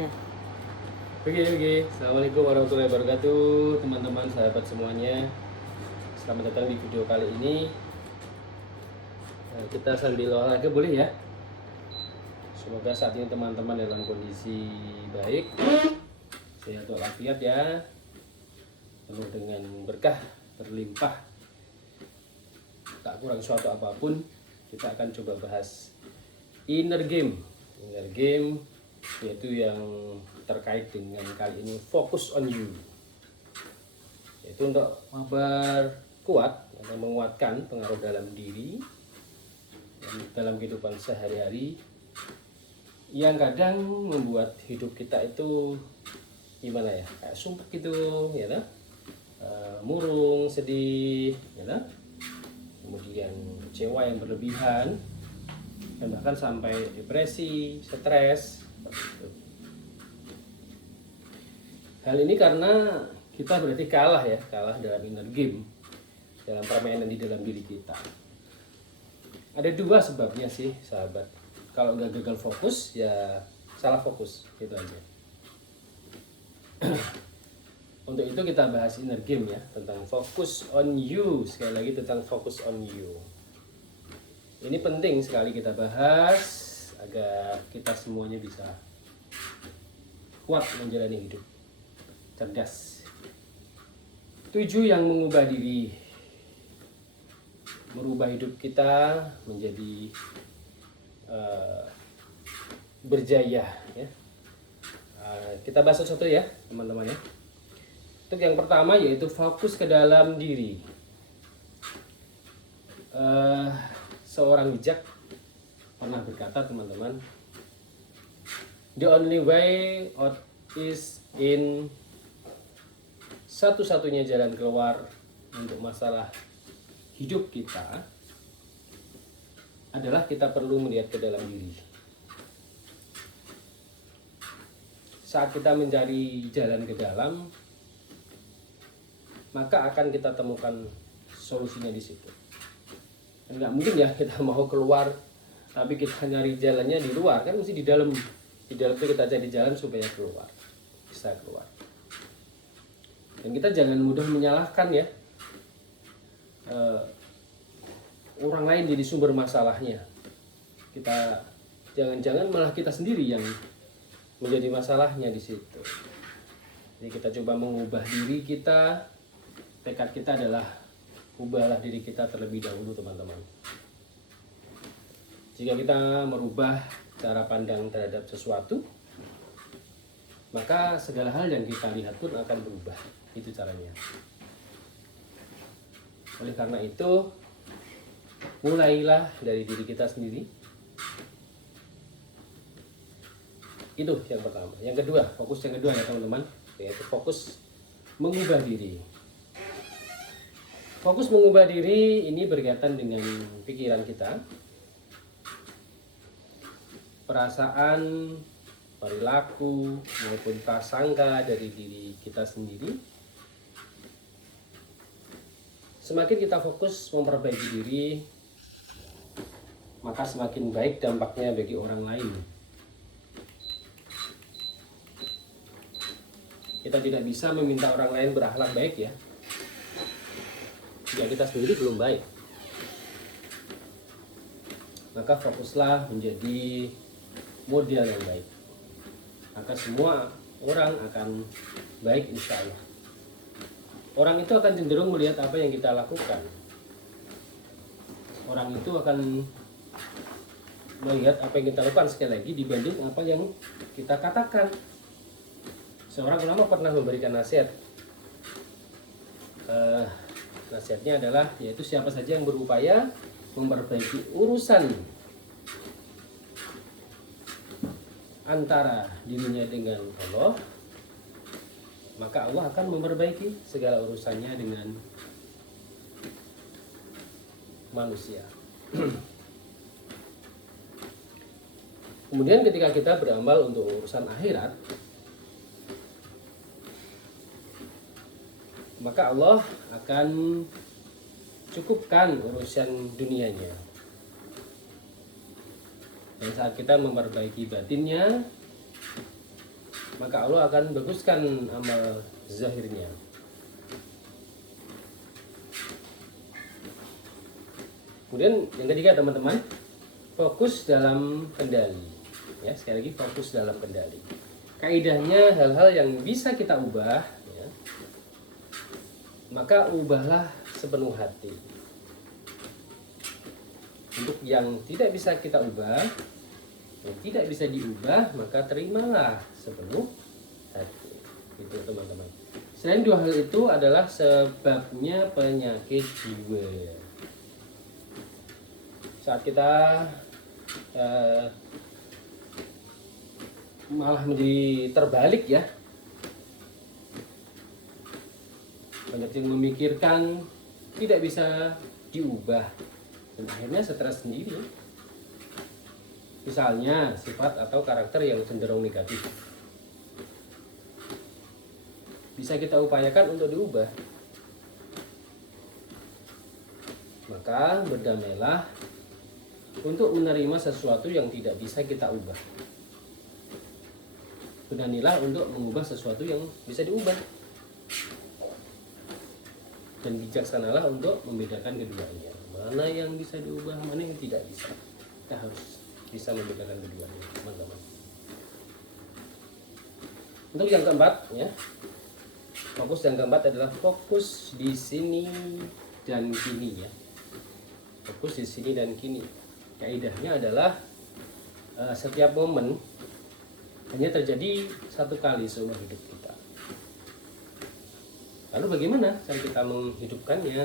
Nah, Oke. Assalamualaikum warahmatullahi wabarakatuh, teman-teman, sahabat semuanya. Selamat datang di video kali ini. Kita sambil olahraga boleh ya? Semoga saat ini teman-teman dalam kondisi baik, sehat walafiat ya, penuh dengan berkah, berlimpah, tak kurang suatu apapun. Kita akan coba bahas inner game, yaitu yang terkait dengan kali ini fokus on you, yaitu untuk memperkuat atau menguatkan pengaruh dalam diri dan dalam kehidupan sehari-hari yang kadang membuat hidup kita itu gimana ya, kayak sumpek gitu ya kan? Murung, sedih ya kan? Kemudian kecewa yang berlebihan dan bahkan sampai depresi, stres. Hal ini karena kita berarti kalah dalam inner game, dalam permainan di dalam diri kita. Ada dua sebabnya sih, sahabat. Kalau nggak gagal fokus, ya salah fokus, gitu aja. Untuk itu kita bahas inner game ya, tentang focus on you. Sekali lagi tentang focus on you. Ini penting sekali kita bahas agar kita semuanya bisa kuat menjalani hidup cerdas. 7 yang mengubah diri, merubah hidup kita menjadi berjaya ya. Kita bahas satu-satu ya teman-teman ya. Untuk yang pertama yaitu fokus ke dalam diri. Seorang bijak pernah berkata, teman-teman, the only way out is in, satu-satunya jalan keluar untuk masalah hidup kita adalah kita perlu melihat ke dalam diri. Saat kita mencari jalan ke dalam, maka akan kita temukan solusinya di situ. Dan nggak mungkin ya kita mau keluar tapi kita nyari jalannya di luar, kan mesti di dalam. Di dalam itu kita cari jalan supaya keluar, bisa keluar. Dan kita jangan mudah menyalahkan ya orang lain jadi sumber masalahnya. Kita jangan-jangan malah kita sendiri yang menjadi masalahnya di situ. Jadi kita coba mengubah diri kita. Tekad kita adalah ubahlah diri kita terlebih dahulu, teman-teman. Jika kita merubah cara pandang terhadap sesuatu, maka segala hal yang kita lihat pun akan berubah. Itu caranya. Oleh karena itu, mulailah dari diri kita sendiri. Itu yang pertama. Yang kedua, fokus yang kedua ya teman-teman, yaitu fokus mengubah diri. Fokus mengubah diri ini berkaitan dengan pikiran kita, perasaan, perilaku, maupun prasangka dari diri kita sendiri. Semakin kita fokus memperbaiki diri, maka semakin baik dampaknya bagi orang lain. Kita tidak bisa meminta orang lain berakhlak baik ya, jika kita sendiri belum baik. Maka fokuslah menjadi model yang baik, maka semua orang akan baik insya Allah. Orang itu akan cenderung melihat apa yang kita lakukan. Orang itu akan melihat apa yang kita lakukan, sekali lagi, dibanding apa yang kita katakan. Seorang ulama pernah memberikan nasihat. Nasihatnya adalah, yaitu siapa saja yang berupaya memperbaiki urusan antara dirinya dengan Allah, maka Allah akan memperbaiki segala urusannya dengan manusia. Kemudian ketika kita beramal untuk urusan akhirat, maka Allah akan cukupkan urusan dunianya. Dan saat kita memperbaiki batinnya, maka Allah akan baguskan amal zahirnya. Kemudian yang ketiga teman-teman, fokus dalam kendali. Ya, sekali lagi fokus dalam kendali. Kaidahnya hal-hal yang bisa kita ubah, ya, maka ubahlah sepenuh hati. Untuk yang tidak bisa kita ubah, yang tidak bisa diubah, maka terimalah sepenuh hati. Itu teman-teman. Selain dua hal itu adalah sebabnya penyakit jiwa. Saat kita malah menjadi terbalik ya, banyak yang memikirkan tidak bisa diubah dan akhirnya stres sendiri. Misalnya sifat atau karakter yang cenderung negatif, bisa kita upayakan untuk diubah, maka berdamailah untuk menerima sesuatu yang tidak bisa kita ubah. Beranilah untuk mengubah sesuatu yang bisa diubah, dan bijaksanalah untuk membedakan keduanya, mana yang bisa diubah, mana yang tidak bisa. Kita harus bisa membedakan keduanya, teman-teman. Untuk yang keempat ya, fokus yang keempat adalah fokus di sini dan kini ya. Fokus di sini dan kini. Kaidahnya adalah setiap momen hanya terjadi satu kali seumur hidup kita. Lalu bagaimana cara kita menghidupkannya?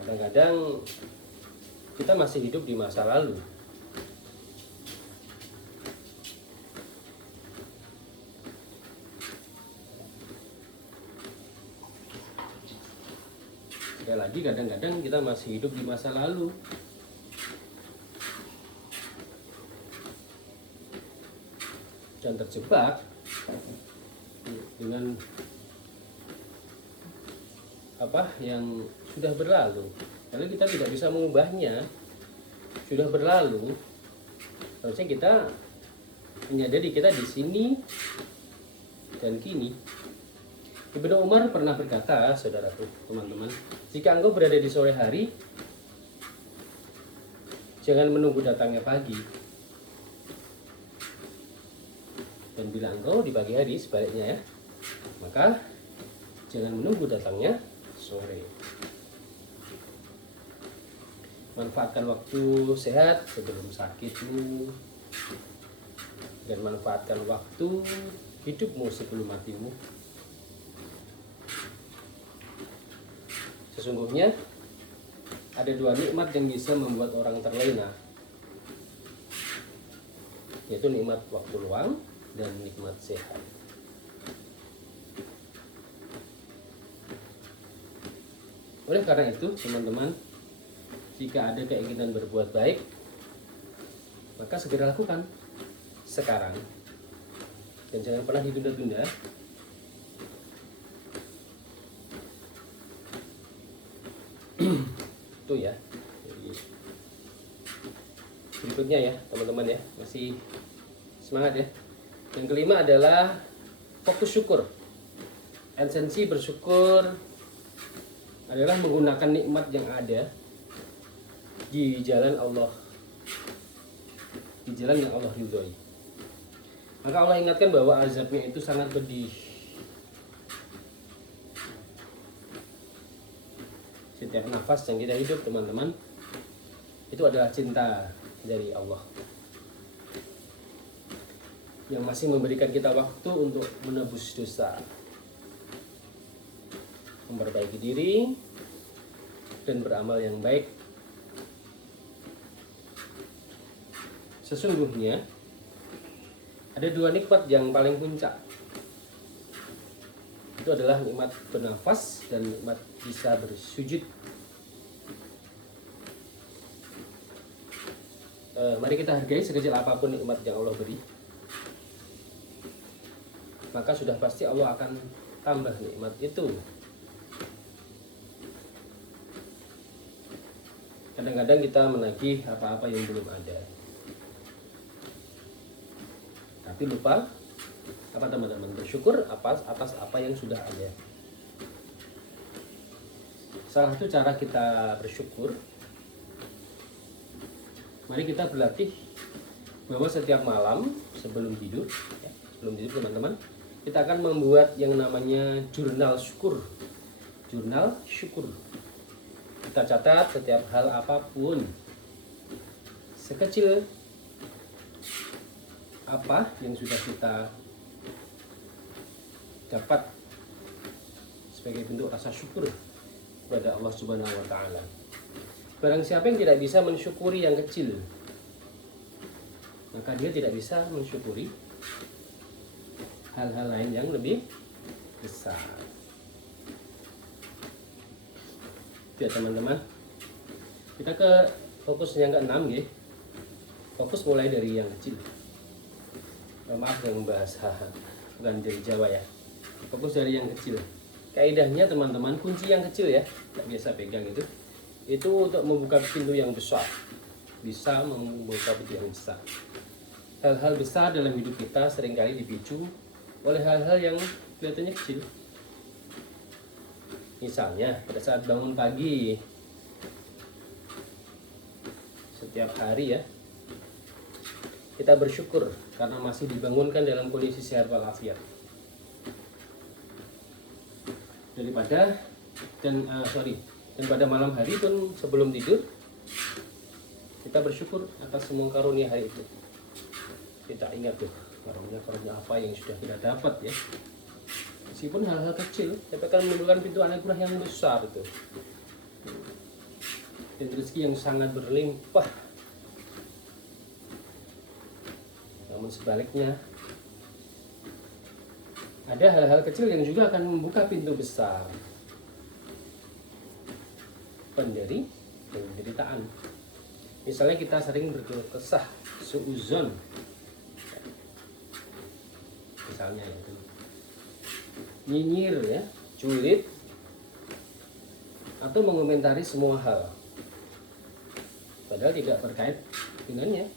Kadang-kadang kita masih hidup di masa lalu. Sekali lagi, kadang-kadang kita masih hidup di masa lalu. Dan terjebak dengan apa yang sudah berlalu. Karena kita tidak bisa mengubahnya. Sudah berlalu. Harusnya kita menyadari kita di sini dan kini. Ibnu Umar pernah berkata, saudaraku, teman-teman, jika engkau berada di sore hari, jangan menunggu datangnya pagi. Dan bila engkau di pagi hari, sebaliknya ya, maka jangan menunggu datangnya sore. Manfaatkan waktu sehat sebelum sakitmu, dan manfaatkan waktu hidupmu sebelum matimu. Sesungguhnya ada dua nikmat yang bisa membuat orang terlena, yaitu nikmat waktu luang dan nikmat sehat. Oleh karena itu, teman-teman, jika ada keinginan berbuat baik, maka segera lakukan sekarang, dan jangan pernah ditunda-tunda. Itu ya. Jadi, berikutnya ya teman-teman ya, masih semangat ya. Yang kelima adalah fokus syukur. Esensi bersyukur adalah menggunakan nikmat yang ada di jalan Allah, di jalan yang Allah ridhoi. Maka Allah ingatkan bahwa azabnya itu sangat pedih. Setiap nafas yang kita hidup, teman-teman, itu adalah cinta dari Allah yang masih memberikan kita waktu untuk menebus dosa, memperbaiki diri, dan beramal yang baik. Sesungguhnya ada dua nikmat yang paling puncak. Itu adalah nikmat bernafas dan nikmat bisa bersujud. Mari kita hargai sekecil apapun nikmat yang Allah beri, maka sudah pasti Allah akan tambah nikmat itu. Kadang-kadang kita menagih apa-apa yang belum ada. Tapi lupa apa teman-teman, bersyukur atas apa yang sudah ada. Salah satu cara kita bersyukur, mari kita berlatih bahwa setiap malam sebelum tidur, ya, sebelum tidur teman-teman, kita akan membuat yang namanya jurnal syukur. Jurnal syukur. Kita catat setiap hal apapun, sekecil apa yang sudah kita dapat sebagai bentuk rasa syukur kepada Allah Subhanahu wa taala. Barang siapa yang tidak bisa mensyukuri yang kecil, maka dia tidak bisa mensyukuri hal-hal lain yang lebih besar. Ya teman-teman, kita ke fokus yang ke-6 ya. Fokus mulai dari yang kecil. Maaf yang membahas bukan dari Jawa ya. Fokus dari yang kecil. Kaidahnya teman-teman, kunci yang kecil ya, tak biasa pegang itu untuk membuka pintu yang besar. Bisa membuka pintu yang besar. Hal-hal besar dalam hidup kita seringkali dipicu oleh hal-hal yang kelihatannya kecil. Misalnya pada saat bangun pagi setiap hari ya, kita bersyukur karena masih dibangunkan dalam kondisi sehat walafiat. Dan pada malam hari pun sebelum tidur kita bersyukur atas semua karunia hari itu. Kita ingat tuh karunia apa yang sudah kita dapat ya. Meskipun hal-hal kecil, tapi akan menimbulkan pintu anugerah yang besar itu. Dan rezeki yang sangat berlimpah. Namun sebaliknya, ada hal-hal kecil yang juga akan membuka pintu besar penderitaan. Misalnya kita sering berkeluh kesah, suuzon, misalnya itu, nyinyir ya, julid, atau mengomentari semua hal, padahal tidak terkait dengannya.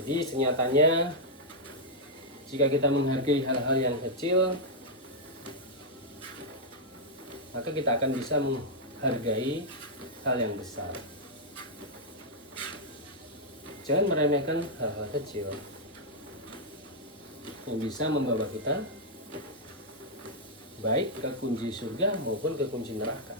Jadi senyatanya, jika kita menghargai hal-hal yang kecil, maka kita akan bisa menghargai hal yang besar. Jangan meremehkan hal-hal kecil yang bisa membawa kita baik ke kunci surga maupun ke kunci neraka.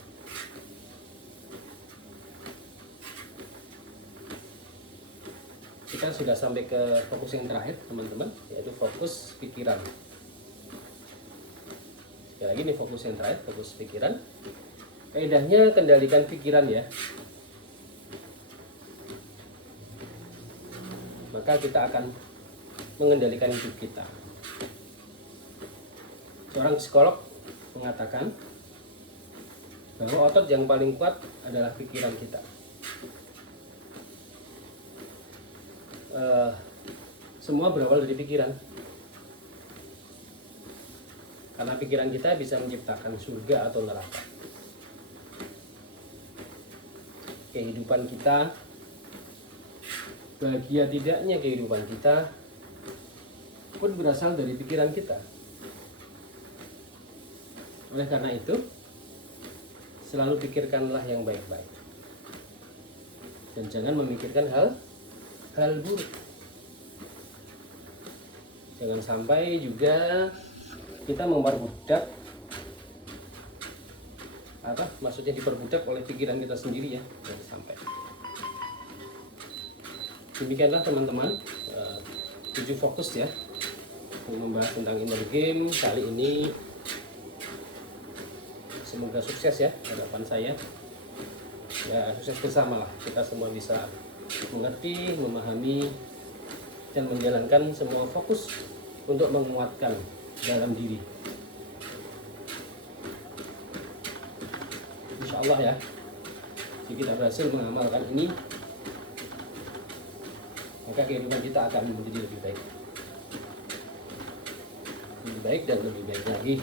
Kita sudah sampai ke fokus yang terakhir teman-teman, yaitu fokus pikiran. Sekali lagi nih fokus yang terakhir, fokus pikiran. Kaidahnya kendalikan pikiran ya. Maka kita akan mengendalikan hidup kita. Seorang psikolog mengatakan bahwa otot yang paling kuat adalah pikiran kita. Semua berawal dari pikiran. Karena pikiran kita bisa menciptakan surga atau neraka. Kehidupan kita, bahagia tidaknya kehidupan kita pun berasal dari pikiran kita. Oleh karena itu, selalu pikirkanlah yang baik-baik. Dan jangan memikirkan hal buruk. Jangan sampai juga kita memperbudak, maksudnya diperbudak oleh pikiran kita sendiri ya. Jangan sampai. Demikianlah teman-teman, 7 fokus ya untuk membahas tentang inner game kali ini. Semoga sukses ya harapan saya. Ya sukses bersama lah, kita semua bisa mengerti, memahami, dan menjalankan semua fokus untuk menguatkan dalam diri. Insya Allah ya, jika kita berhasil mengamalkan ini, maka kehidupan kita akan menjadi lebih baik. Lebih baik dan lebih baik lagi.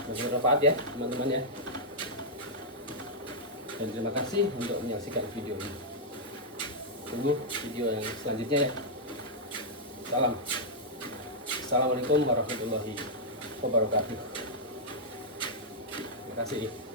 Semoga bermanfaat ya teman-teman ya. Dan terima kasih untuk menyaksikan video ini. tunggu video yang selanjutnya ya. Salam. Assalamualaikum warahmatullahi wabarakatuh. Terima kasih.